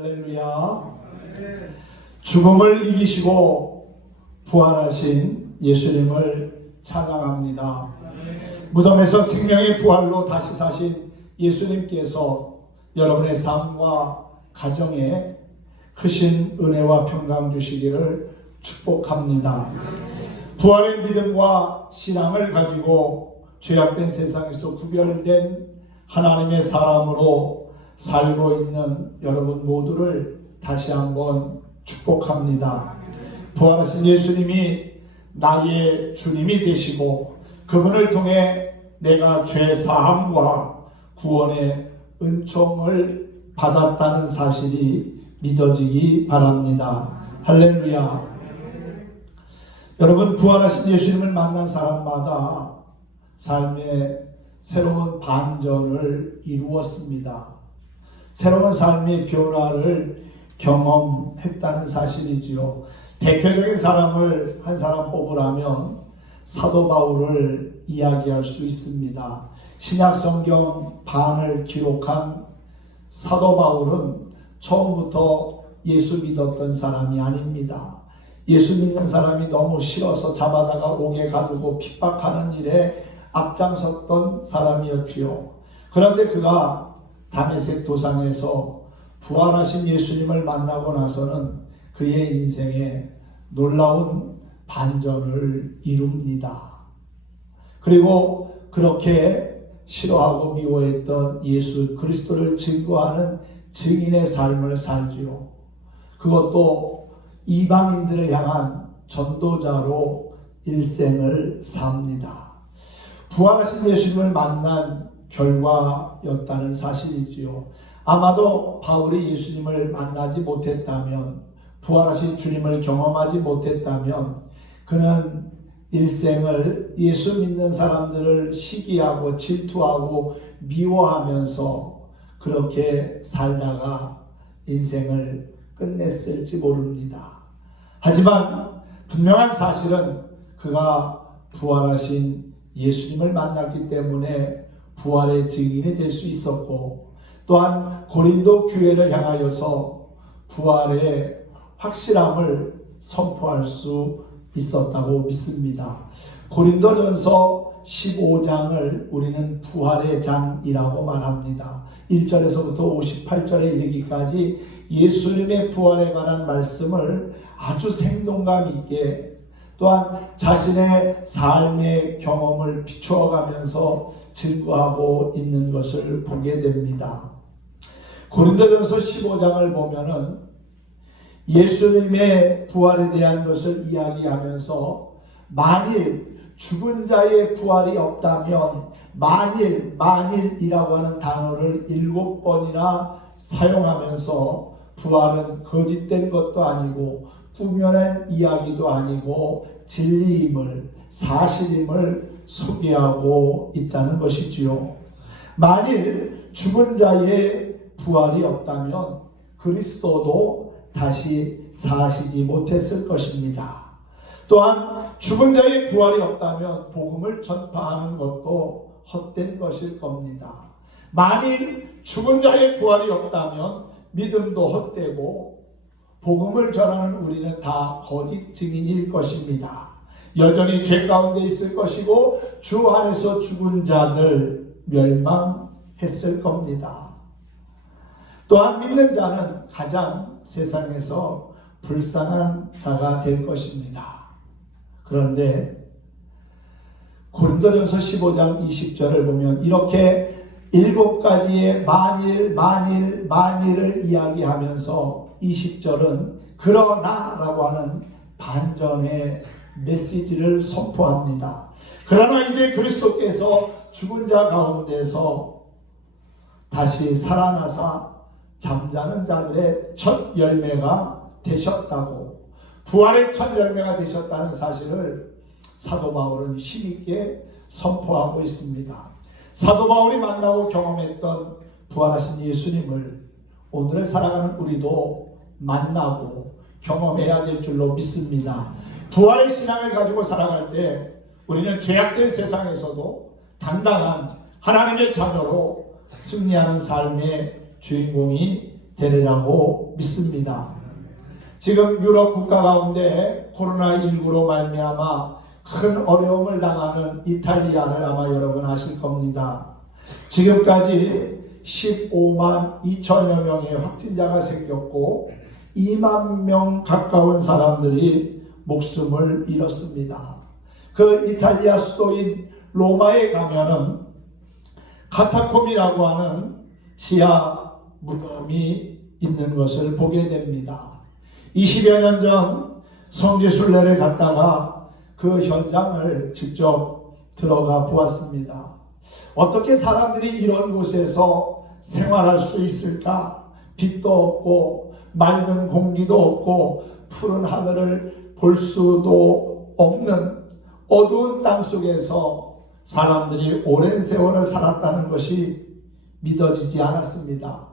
할렐루야. 죽음을 이기시고 부활하신 예수님을 찬양합니다. 무덤에서 생명의 부활로 다시 사신 예수님께서 여러분의 삶과 가정에 크신 은혜와 평강 주시기를 축복합니다. 부활의 믿음과 신앙을 가지고 죄악된 세상에서 구별된 하나님의 사람으로 살고 있는 여러분 모두를 다시 한번 축복합니다. 부활하신 예수님이 나의 주님이 되시고 그분을 통해 내가 죄 사함과 구원의 은총을 받았다는 사실이 믿어지기 바랍니다. 할렐루야. 여러분, 부활하신 예수님을 만난 사람마다 삶의 새로운 반전을 이루었습니다. 새로운 삶의 변화를 경험했다는 사실이지요. 대표적인 사람을 한 사람 뽑으라면 사도 바울을 이야기할 수 있습니다. 신약 성경 반을 기록한 사도 바울은 처음부터 예수 믿었던 사람이 아닙니다. 예수 믿는 사람이 너무 싫어서 잡아다가 옥에 가두고 핍박하는 일에 앞장섰던 사람이었지요. 그런데 그가 다메섹 도상에서 부활하신 예수님을 만나고 나서는 그의 인생에 놀라운 반전을 이룹니다. 그리고 그렇게 싫어하고 미워했던 예수 그리스도를 증거하는 증인의 삶을 살지요. 그것도 이방인들을 향한 전도자로 일생을 삽니다. 부활하신 예수님을 만난 결과였다는 사실이지요. 아마도 바울이 예수님을 만나지 못했다면, 부활하신 주님을 경험하지 못했다면 그는 일생을 예수 믿는 사람들을 시기하고 질투하고 미워하면서 그렇게 살다가 인생을 끝냈을지 모릅니다. 하지만 분명한 사실은 그가 부활하신 예수님을 만났기 때문에 부활의 증인이 될 수 있었고, 또한 고린도 교회를 향하여서 부활의 확실함을 선포할 수 있었다고 믿습니다. 고린도전서 15장을 우리는 부활의 장이라고 말합니다. 1절에서부터 58절에 이르기까지 예수님의 부활에 관한 말씀을 아주 생동감 있게, 또한 자신의 삶의 경험을 비추어가면서 증거하고 있는 것을 보게 됩니다. 고린도전서 15장을 보면은 예수님의 부활에 대한 것을 이야기하면서 만일 죽은 자의 부활이 없다면, 만일이라고 하는 단어를 7번이나 사용하면서 부활은 거짓된 것도 아니고 꾸며낸 이야기도 아니고 진리임을, 사실임을 소개하고 있다는 것이지요. 만일 죽은 자의 부활이 없다면 그리스도도 다시 사시지 못했을 것입니다. 또한 죽은 자의 부활이 없다면 복음을 전파하는 것도 헛된 것일 겁니다. 만일 죽은 자의 부활이 없다면 믿음도 헛되고 복음을 전하는 우리는 다 거짓 증인일 것입니다. 여전히 죄 가운데 있을 것이고 주 안에서 죽은 자들 멸망했을 겁니다. 또한 믿는 자는 가장 세상에서 불쌍한 자가 될 것입니다. 그런데 고린도전서 15장 20절을 보면 이렇게 7가지의 만일을 이야기하면서 20절은 그러나라고 하는 반전의 메시지를 선포합니다. 그러나 이제 그리스도께서 죽은 자 가운데서 다시 살아나사 잠자는 자들의 첫 열매가 되셨다고, 부활의 첫 열매가 되셨다는 사실을 사도 바울은 힘있게 선포하고 있습니다. 사도 바울이 만나고 경험했던 부활하신 예수님을 오늘을 살아가는 우리도 만나고 경험해야 될 줄로 믿습니다. 부활의 신앙을 가지고 살아갈 때 우리는 죄악된 세상에서도 당당한 하나님의 자녀로 승리하는 삶의 주인공이 되리라고 믿습니다. 지금 유럽 국가 가운데 코로나19로 말미암아 큰 어려움을 당하는 이탈리아를 아마 여러분 아실 겁니다. 지금까지 15만 2천여 명의 확진자가 생겼고 2만 명 가까운 사람들이 목숨을 잃었습니다. 그 이탈리아 수도인 로마에 가면은 카타콤이라고 하는 지하 무덤이 있는 것을 보게 됩니다. 20여 년 전 성지순례를 갔다가 그 현장을 직접 들어가 보았습니다. 어떻게 사람들이 이런 곳에서 생활할 수 있을까? 빛도 없고 맑은 공기도 없고 푸른 하늘을 볼 수도 없는 어두운 땅 속에서 사람들이 오랜 세월을 살았다는 것이 믿어지지 않았습니다.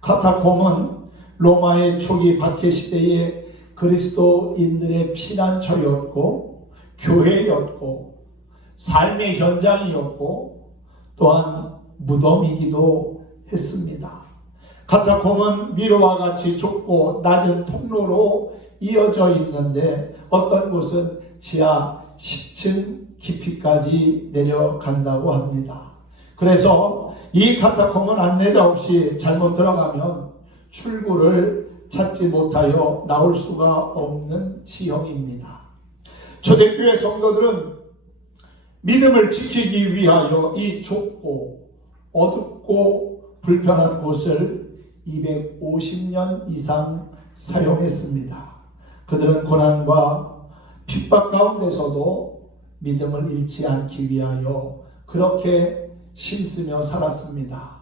카타콤은 로마의 초기 박해 시대에 그리스도인들의 피난처였고 교회였고 삶의 현장이었고 또한 무덤이기도 했습니다. 카타콤은 미로와 같이 좁고 낮은 통로로 이어져 있는데 어떤 곳은 지하 10층 깊이까지 내려간다고 합니다. 그래서 이 카타콤은 안내자 없이 잘못 들어가면 출구를 찾지 못하여 나올 수가 없는 지형입니다. 초대교회 성도들은 믿음을 지키기 위하여 이 좁고 어둡고 불편한 곳을 250년 이상 사용했습니다. 그들은 고난과 핍박 가운데서도 믿음을 잃지 않기 위하여 그렇게 힘쓰며 살았습니다.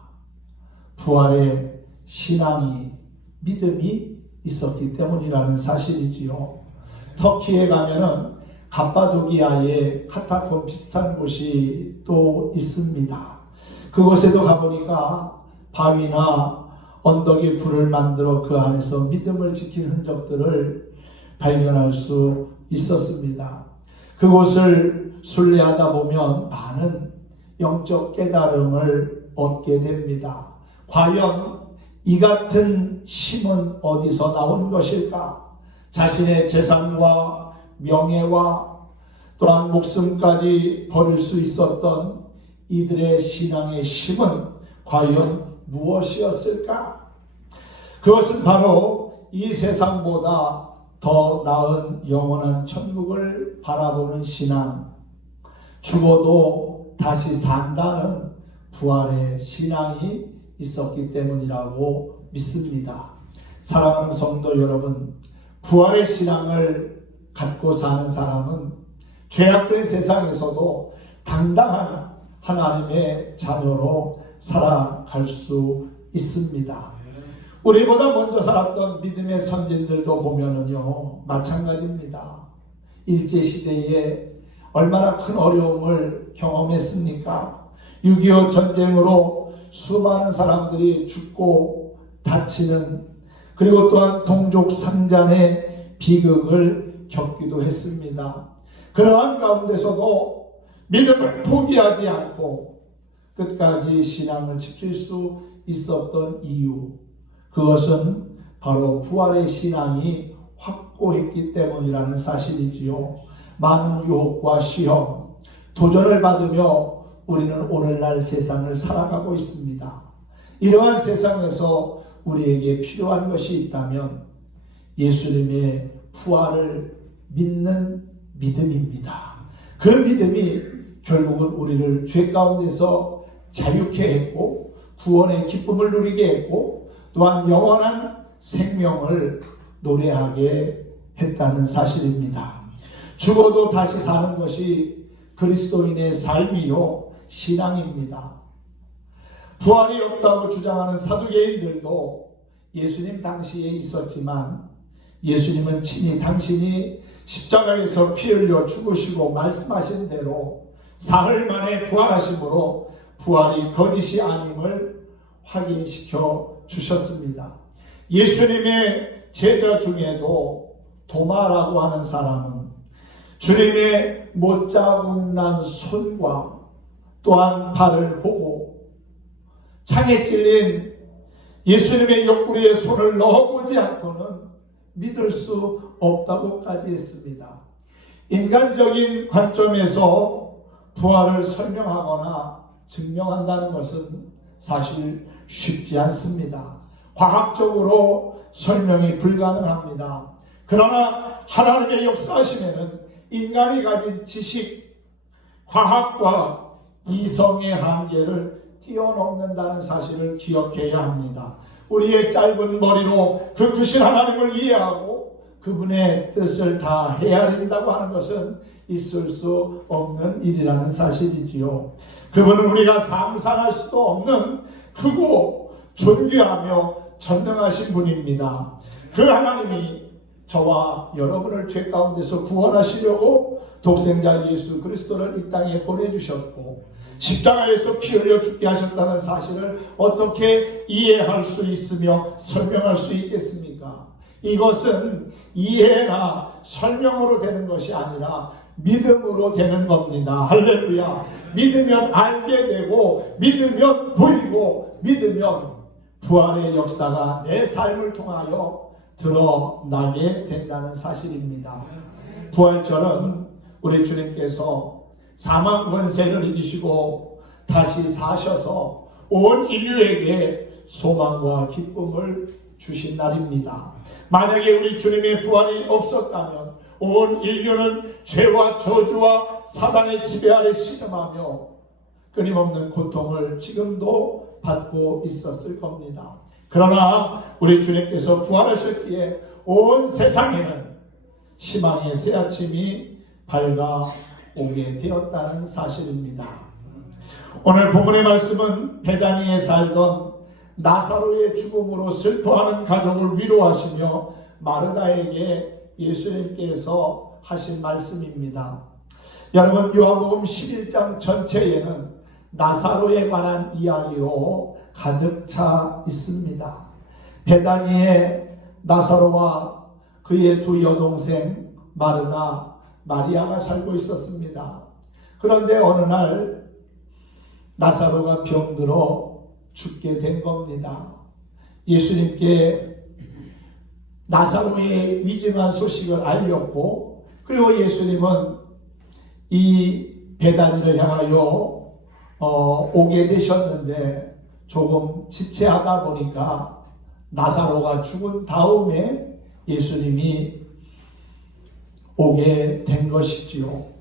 부활의 신앙이 믿음이 있었기 때문이라는 사실이지요. 터키에 가면은 갑바도기아에 카타콤 비슷한 곳이 또 있습니다. 그곳에도 가보니까 바위나 언덕에 굴을 만들어 그 안에서 믿음을 지킨 흔적들을 발견할 수 있었습니다. 그곳을 순례하다 보면 많은 영적 깨달음을 얻게 됩니다. 과연 이 같은 힘은 어디서 나온 것일까? 자신의 재산과 명예와 또한 목숨까지 버릴 수 있었던 이들의 신앙의 힘은 과연 무엇이었을까? 그것은 바로 이 세상보다 더 나은 영원한 천국을 바라보는 신앙, 죽어도 다시 산다는 부활의 신앙이 있었기 때문이라고 믿습니다. 사랑하는 성도 여러분, 부활의 신앙을 갖고 사는 사람은 죄악된 세상에서도 당당한 하나님의 자녀로 살아갈 수 있습니다. 우리보다 먼저 살았던 믿음의 선진들도 보면은요, 마찬가지입니다. 일제시대에 얼마나 큰 어려움을 경험했습니까? 6.25 전쟁으로 수많은 사람들이 죽고 다치는, 그리고 또한 동족 상잔의 비극을 겪기도 했습니다. 그러한 가운데서도 믿음을 포기하지 않고 끝까지 신앙을 지킬 수 있었던 이유, 그것은 바로 부활의 신앙이 확고했기 때문이라는 사실이지요. 많은 유혹과 시험, 도전을 받으며 우리는 오늘날 세상을 살아가고 있습니다. 이러한 세상에서 우리에게 필요한 것이 있다면 예수님의 부활을 믿는 믿음입니다. 그 믿음이 결국은 우리를 죄 가운데서 자유케 했고 구원의 기쁨을 누리게 했고 또한 영원한 생명을 노래하게 했다는 사실입니다. 죽어도 다시 사는 것이 그리스도인의 삶이요 신앙입니다. 부활이 없다고 주장하는 사두개인들도 예수님 당시에 있었지만 예수님은 친히 당신이 십자가에서 피 흘려 죽으시고 말씀하신 대로 사흘 만에 부활하심으로 부활이 거짓이 아님을 확인시켜 주셨습니다. 예수님의 제자 중에도 도마라고 하는 사람은 주님의 못자국난 손과 또한 발을 보고 창에 찔린 예수님의 옆구리에 손을 넣어보지 않고는 믿을 수 없다고까지 했습니다. 인간적인 관점에서 부활을 설명하거나 증명한다는 것은 사실 쉽지 않습니다. 과학적으로 설명이 불가능합니다. 그러나 하나님의 역사하심에는 인간이 가진 지식, 과학과 이성의 한계를 뛰어넘는다는 사실을 기억해야 합니다. 우리의 짧은 머리로 그 크신 하나님을 이해하고 그분의 뜻을 다 헤아린다고 하는 것은 있을 수 없는 일이라는 사실이지요. 그분은 우리가 상상할 수도 없는 크고 존귀하며 전능하신 분입니다. 그 하나님이 저와 여러분을 죄 가운데서 구원하시려고 독생자 예수 그리스도를 이 땅에 보내주셨고 십자가에서 피 흘려 죽게 하셨다는 사실을 어떻게 이해할 수 있으며 설명할 수 있겠습니까? 이것은 이해나 설명으로 되는 것이 아니라 믿음으로 되는 겁니다. 할렐루야. 믿으면 알게 되고 믿으면 보이고 믿으면 부활의 역사가 내 삶을 통하여 드러나게 된다는 사실입니다. 부활절은 우리 주님께서 사망 권세를 이기시고 다시 사셔서 온 인류에게 소망과 기쁨을 주신 날입니다. 만약에 우리 주님의 부활이 없었다면 온 인류는 죄와 저주와 사단의 지배 아래 신음하며 끊임없는 고통을 지금도 받고 있었을 겁니다. 그러나 우리 주님께서 부활하셨기에 온 세상에는 희망의 새아침이 밝아오게 되었다는 사실입니다. 오늘 본문의 말씀은 베다니에 살던 나사로의 죽음으로 슬퍼하는 가족을 위로하시며 마르다에게 예수님께서 하신 말씀입니다. 여러분, 요한복음 11장 전체에는 나사로에 관한 이야기로 가득 차 있습니다. 베다니에 나사로와 그의 두 여동생 마르다, 마리아가 살고 있었습니다. 그런데 어느 날 나사로가 병들어 죽게 된 겁니다. 예수님께 나사로의 위중한 소식을 알렸고, 그리고 예수님은 이 베다니를 향하여 오게 되셨는데 조금 지체하다 보니까 나사로가 죽은 다음에 예수님이 오게 된 것이지요.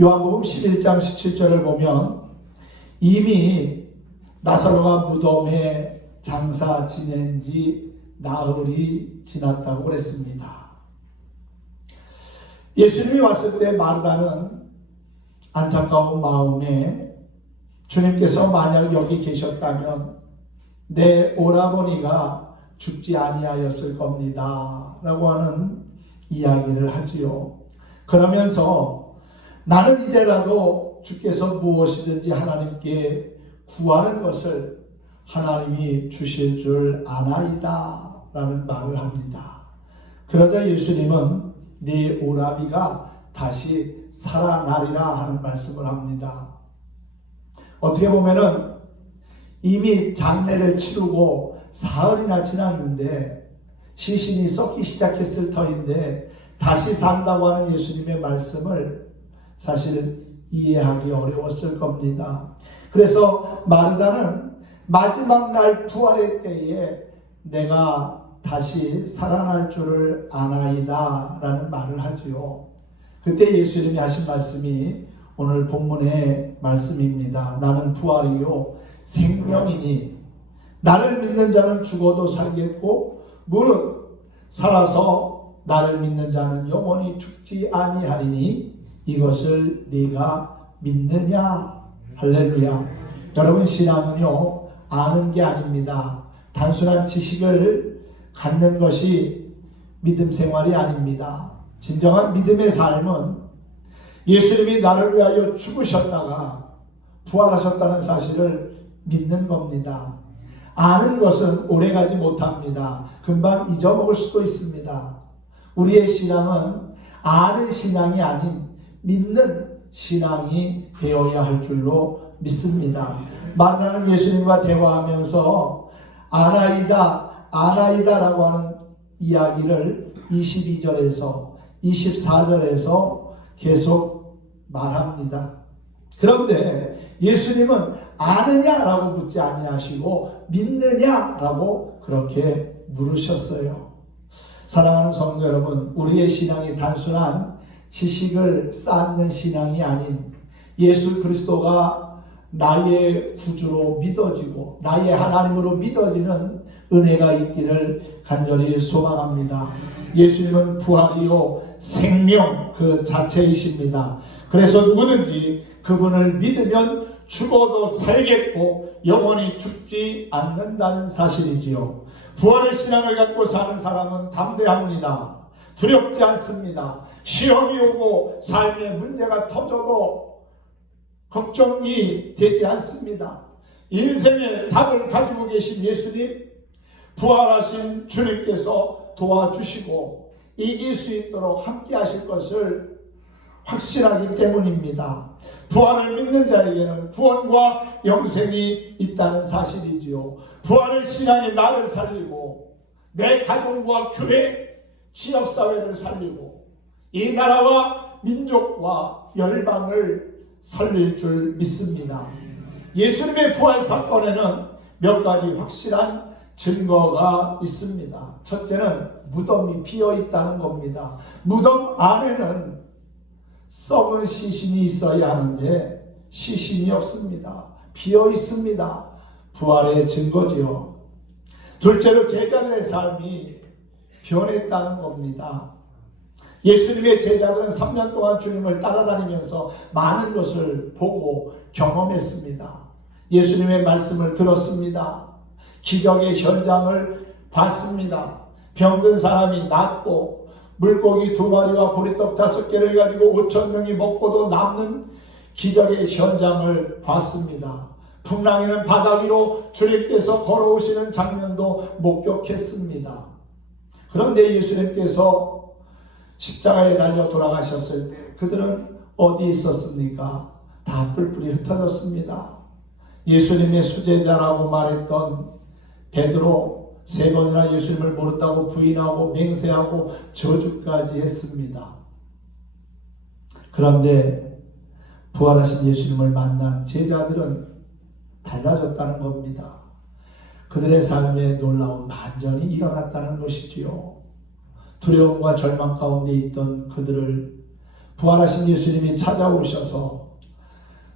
요한복음 11장 17절을 보면 이미 나사로가 무덤에 장사 지낸 지 나흘이 지났다고 그랬습니다. 예수님이 왔을 때 마르다는 안타까운 마음에 주님께서 만약 여기 계셨다면 내 오라버니가 죽지 아니하였을 겁니다 라고 하는 이야기를 하지요. 그러면서 나는 이제라도 주께서 무엇이든지 하나님께 구하는 것을 하나님이 주실 줄 아나이다 라는 말을 합니다. 그러자 예수님은 네 오라비가 다시 살아나리라 하는 말씀을 합니다. 어떻게 보면은 이미 장례를 치르고 사흘이나 지났는데 시신이 썩기 시작했을 터인데 다시 산다고 하는 예수님의 말씀을 사실 이해하기 어려웠을 겁니다. 그래서 마르다는 마지막 날 부활의 때에 내가 다시 살아날 줄을 아나이다 라는 말을 하지요. 그때 예수님이 하신 말씀이 오늘 본문의 말씀입니다. 나는 부활이요 생명이니 나를 믿는 자는 죽어도 살겠고 무릇 살아서 나를 믿는 자는 영원히 죽지 아니하리니 이것을 네가 믿느냐. 할렐루야. 여러분, 신앙은요 아는 게 아닙니다. 단순한 지식을 갖는 것이 믿음 생활이 아닙니다. 진정한 믿음의 삶은 예수님이 나를 위하여 죽으셨다가 부활하셨다는 사실을 믿는 겁니다. 아는 것은 오래가지 못합니다. 금방 잊어먹을 수도 있습니다. 우리의 신앙은 아는 신앙이 아닌 믿는 신앙이 되어야 할 줄로 믿습니다. 마르다는 예수님과 대화하면서 아나이다, 아나이다라고 하는 이야기를 22절에서 24절에서 계속 말합니다. 그런데 예수님은 아느냐라고 묻지 아니하시고 믿느냐라고 그렇게 물으셨어요. 사랑하는 성도 여러분, 우리의 신앙이 단순한 지식을 쌓는 신앙이 아닌 예수 그리스도가 나의 구주로 믿어지고 나의 하나님으로 믿어지는 은혜가 있기를 간절히 소망합니다. 예수님은 부활이요 생명 그 자체이십니다. 그래서 누구든지 그분을 믿으면 죽어도 살겠고 영원히 죽지 않는다는 사실이지요. 부활의 신앙을 갖고 사는 사람은 담대합니다. 두렵지 않습니다. 시험이 오고 삶의 문제가 터져도 걱정이 되지 않습니다. 인생의 답을 가지고 계신 예수님, 부활하신 주님께서 도와주시고 이길 수 있도록 함께 하실 것을 확실하기 때문입니다. 부활을 믿는 자에게는 구원과 영생이 있다는 사실이지요. 부활의 신앙이 나를 살리고 내 가정과 교회, 지역사회를 살리고 이 나라와 민족과 열방을 살릴 줄 믿습니다. 예수님의 부활 사건에는 몇 가지 확실한 증거가 있습니다. 첫째는 무덤이 비어 있다는 겁니다. 무덤 안에는 썩은 시신이 있어야 하는데 시신이 없습니다. 비어 있습니다. 부활의 증거지요. 둘째로 제자들의 삶이 변했다는 겁니다. 예수님의 제자들은 3년 동안 주님을 따라다니면서 많은 것을 보고 경험했습니다. 예수님의 말씀을 들었습니다. 기적의 현장을 봤습니다. 병든 사람이 낫고 물고기 2마리와 보리떡 5개를 가지고 5,000명이 먹고도 남는 기적의 현장을 봤습니다. 풍랑에는 바다 위로 주님께서 걸어오시는 장면도 목격했습니다. 그런데 예수님께서 십자가에 달려 돌아가셨을 때 그들은 어디 있었습니까? 다 뿔뿔이 흩어졌습니다. 예수님의 수제자라고 말했던 베드로 3번이나 예수님을 모른다고 부인하고 맹세하고 저주까지 했습니다. 그런데 부활하신 예수님을 만난 제자들은 달라졌다는 겁니다. 그들의 삶에 놀라운 반전이 일어났다는 것이지요. 두려움과 절망 가운데 있던 그들을 부활하신 예수님이 찾아오셔서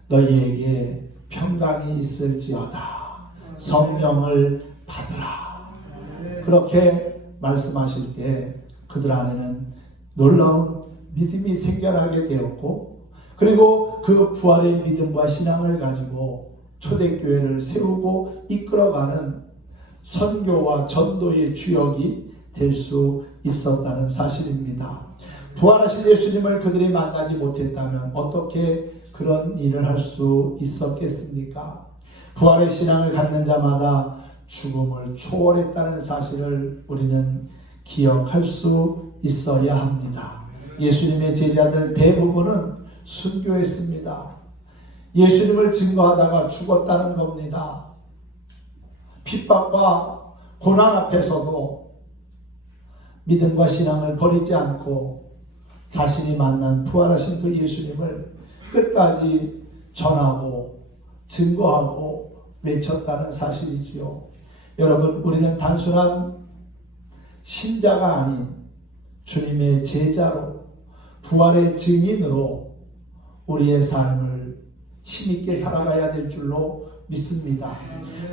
너희에게 평강이 있을지어다. 성령을 받으라. 그렇게 말씀하실 때 그들 안에는 놀라운 믿음이 생겨나게 되었고, 그리고 그 부활의 믿음과 신앙을 가지고 초대교회를 세우고 이끌어가는 선교와 전도의 주역이 될 수 있었다는 사실입니다. 부활하신 예수님을 그들이 만나지 못했다면 어떻게 그런 일을 할 수 있었겠습니까? 부활의 신앙을 갖는 자마다 죽음을 초월했다는 사실을 우리는 기억할 수 있어야 합니다. 예수님의 제자들 대부분은 순교했습니다. 예수님을 증거하다가 죽었다는 겁니다. 핍박과 고난 앞에서도 믿음과 신앙을 버리지 않고 자신이 만난 부활하신 그 예수님을 끝까지 전하고 증거하고 외쳤다는 사실이지요. 여러분, 우리는 단순한 신자가 아닌 주님의 제자로 부활의 증인으로 우리의 삶을 힘있게 살아가야 될 줄로 믿습니다.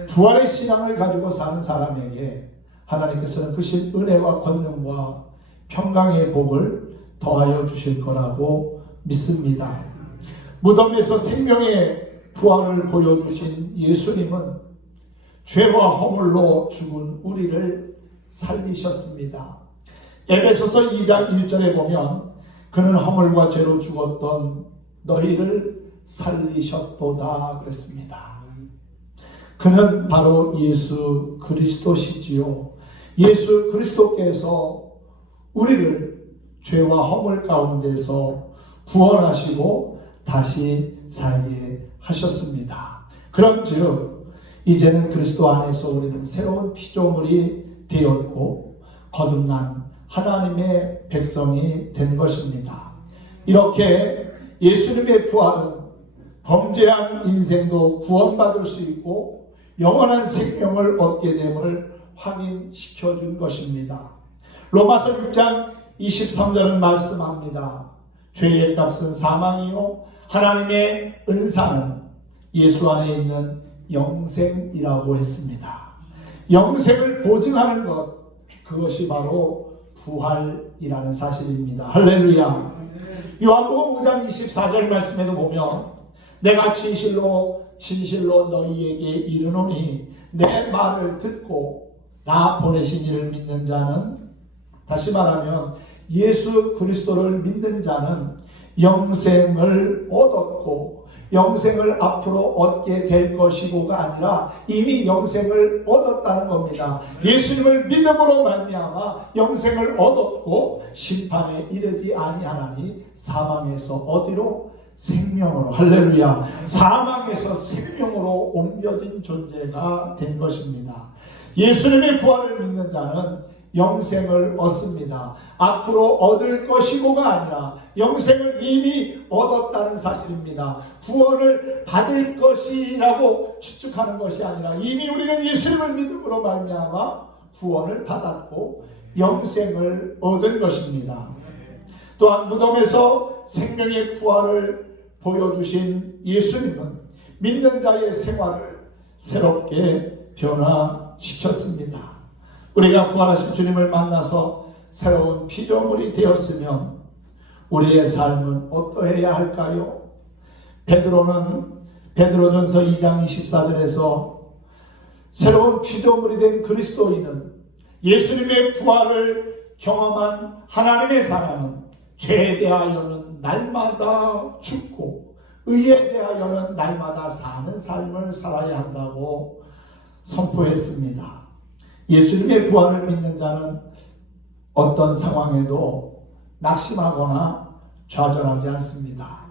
부활의 신앙을 가지고 사는 사람에게 하나님께서는 크신 은혜와 권능과 평강의 복을 더하여 주실 거라고 믿습니다. 무덤에서 생명의 부활을 보여주신 예수님은 죄와 허물로 죽은 우리를 살리셨습니다. 에베소서 2장 1절에 보면 그는 허물과 죄로 죽었던 너희를 살리셨도다 그랬습니다. 그는 바로 예수 그리스도시지요. 예수 그리스도께서 우리를 죄와 허물 가운데서 구원하시고 다시 살게 하셨습니다. 그런즉 이제는 그리스도 안에서 우리는 새로운 피조물이 되었고 거듭난 하나님의 백성이 된 것입니다. 이렇게 예수님의 부활은 범죄한 인생도 구원받을 수 있고 영원한 생명을 얻게 됨을 확인시켜 준 것입니다. 로마서 6장 23절은 말씀합니다. 죄의 값은 사망이요 하나님의 은사는 예수 안에 있는 영생이라고 했습니다. 영생을 보증하는 것, 그것이 바로 부활이라는 사실입니다. 할렐루야. 요한복음 5장 24절 말씀에도 보면 내가 진실로 너희에게 이르노니 내 말을 듣고 나 보내신 이를 믿는 자는, 다시 말하면 예수 그리스도를 믿는 자는 영생을 얻었고 영생을 앞으로 얻게 될 것이고가 아니라 이미 영생을 얻었다는 겁니다. 예수님을 믿음으로 말미암아 영생을 얻었고 심판에 이르지 아니하나니 사망에서 어디로? 생명으로. 할렐루야. 사망에서 생명으로 옮겨진 존재가 된 것입니다. 예수님의 부활을 믿는 자는 영생을 얻습니다. 앞으로 얻을 것이고가 아니라 영생을 이미 얻었다는 사실입니다. 구원을 받을 것이라고 추측하는 것이 아니라 이미 우리는 예수님을 믿음으로 말미암아 구원을 받았고 영생을 얻은 것입니다. 또한 무덤에서 생명의 부활을 보여주신 예수님은 믿는 자의 생활을 새롭게 변화시켰습니다. 우리가 부활하신 주님을 만나서 새로운 피조물이 되었으면 우리의 삶은 어떠해야 할까요? 베드로전서 2장 24절에서 새로운 피조물이 된 그리스도인은 예수님의 부활을 경험한 하나님의 사람은 죄에 대하여는 날마다 죽고 의에 대하여는 날마다 사는 삶을 살아야 한다고 선포했습니다. 예수님의 부활을 믿는 자는 어떤 상황에도 낙심하거나 좌절하지 않습니다.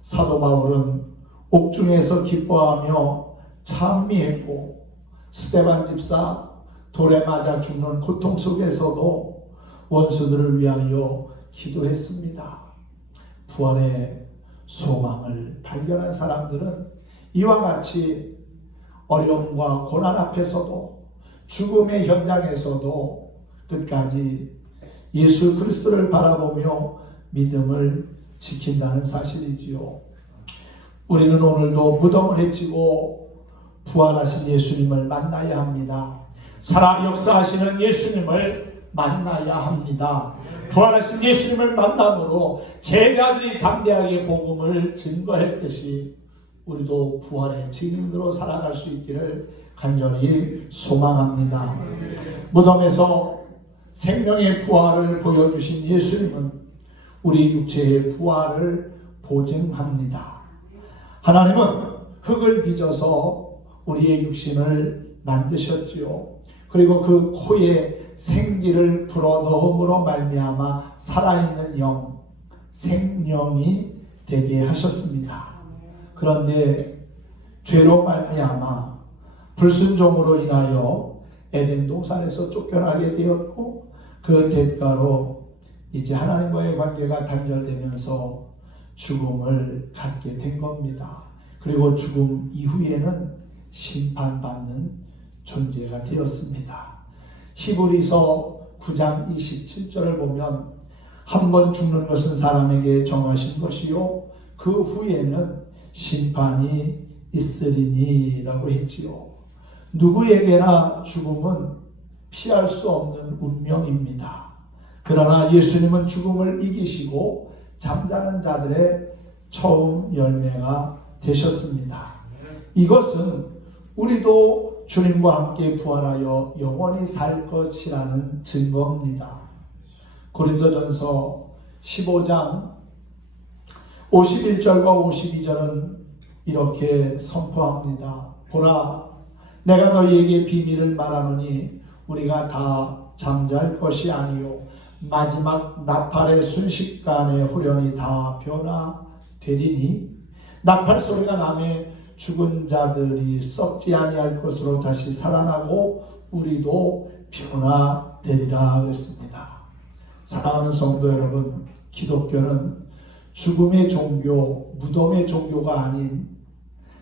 사도 바울은 옥중에서 기뻐하며 찬미했고 스데반 집사 돌에 맞아 죽는 고통 속에서도 원수들을 위하여 기도했습니다. 부활의 소망을 발견한 사람들은 이와 같이 어려움과 고난 앞에서도 죽음의 현장에서도 끝까지 예수 그리스도를 바라보며 믿음을 지킨다는 사실이지요. 우리는 오늘도 무덤을 헤치고 부활하신 예수님을 만나야 합니다. 살아 역사하시는 예수님을 만나야 합니다. 부활하신 예수님을 만남으로 제자들이 담대하게 복음을 증거했듯이 우리도 부활의 증인으로 살아갈 수 있기를 간절히 소망합니다. 무덤에서 생명의 부활을 보여주신 예수님은 우리 육체의 부활을 보증합니다. 하나님은 흙을 빚어서 우리의 육신을 만드셨지요. 그리고 그 코에 생기를 불어넣음으로 말미암아 살아있는 영, 생명이 되게 하셨습니다. 그런데 죄로 말미암아 불순종으로 인하여 에덴 동산에서 쫓겨나게 되었고 그 대가로 이제 하나님과의 관계가 단절되면서 죽음을 갖게 된 겁니다. 그리고 죽음 이후에는 심판받는 존재가 되었습니다. 히브리서 9장 27절을 보면 한 번 죽는 것은 사람에게 정하신 것이요 그 후에는 심판이 있으리니 라고 했지요. 누구에게나 죽음은 피할 수 없는 운명입니다. 그러나 예수님은 죽음을 이기시고 잠자는 자들의 처음 열매가 되셨습니다. 이것은 우리도 주님과 함께 부활하여 영원히 살 것이라는 증거입니다. 고린도전서 15장 51절과 52절은 이렇게 선포합니다. 보라, 내가 너희에게 비밀을 말하노니 우리가 다 잠잘 것이 아니요 마지막 나팔의 순식간에 후련히 다 변화되리니 나팔 소리가 나매 죽은 자들이 썩지 아니할 것으로 다시 살아나고 우리도 변화되리라 그랬습니다. 사랑하는 성도 여러분, 기독교는 죽음의 종교, 무덤의 종교가 아닌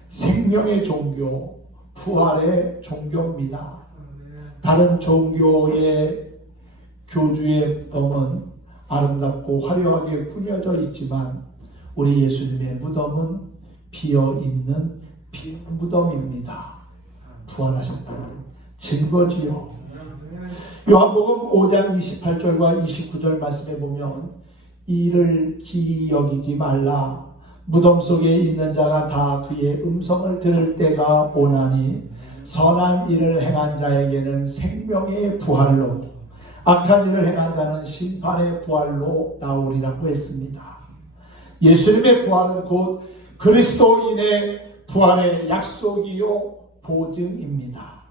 생명의 종교, 부활의 종교입니다. 다른 종교의 교주의 무덤은 아름답고 화려하게 꾸며져 있지만 우리 예수님의 무덤은 비어있는 빈 무덤입니다. 부활하셨다는 증거지요. 요한복음 5장 28절과 29절 말씀에 보면 이를 기이 여기지 말라. 무덤 속에 있는 자가 다 그의 음성을 들을 때가 오나니 선한 일을 행한 자에게는 생명의 부활로, 악한 일을 행한 자는 심판의 부활로 나오리라고 했습니다. 예수님의 부활은 곧 그리스도인의 부활의 약속이요 보증입니다.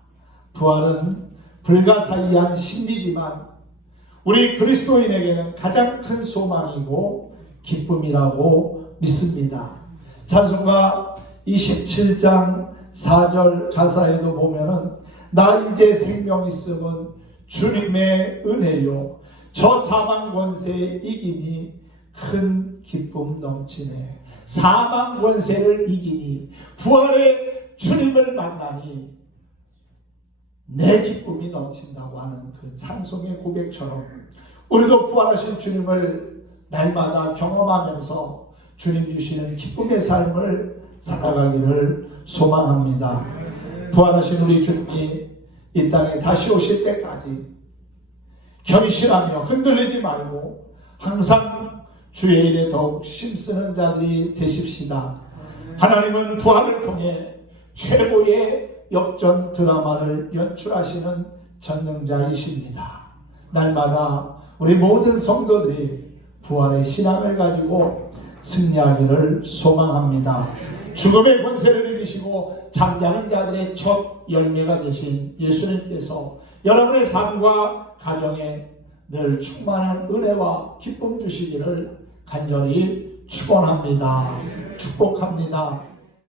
부활은 불가사의한 신비지만 우리 그리스도인에게는 가장 큰 소망이고 기쁨이라고 믿습니다. 찬송가 27장 4절 가사에도 보면은 나 이제 생명 있음은 주님의 은혜요 저 사망 권세에 이기니 큰 기쁨 넘치네. 사망 권세를 이기니 부활의 주님을 만나니 내 기쁨이 넘친다고 하는 그 찬송의 고백처럼 우리도 부활하신 주님을 날마다 경험하면서 주님 주시는 기쁨의 삶을 살아가기를 소망합니다. 부활하신 우리 주님이 이 땅에 다시 오실 때까지 견실하며 흔들리지 말고 항상 주의 일에 더욱 힘쓰는 자들이 되십시다. 하나님은 부활을 통해 최고의 역전 드라마를 연출하시는 전능자이십니다. 날마다 우리 모든 성도들이 부활의 신앙을 가지고 승리하기를 소망합니다. 죽음의 권세를 이기시고 잠자는 자들의 첫 열매가 되신 예수님께서 여러분의 삶과 가정에 늘 충만한 은혜와 기쁨 주시기를 간절히 축원합니다. 축복합니다.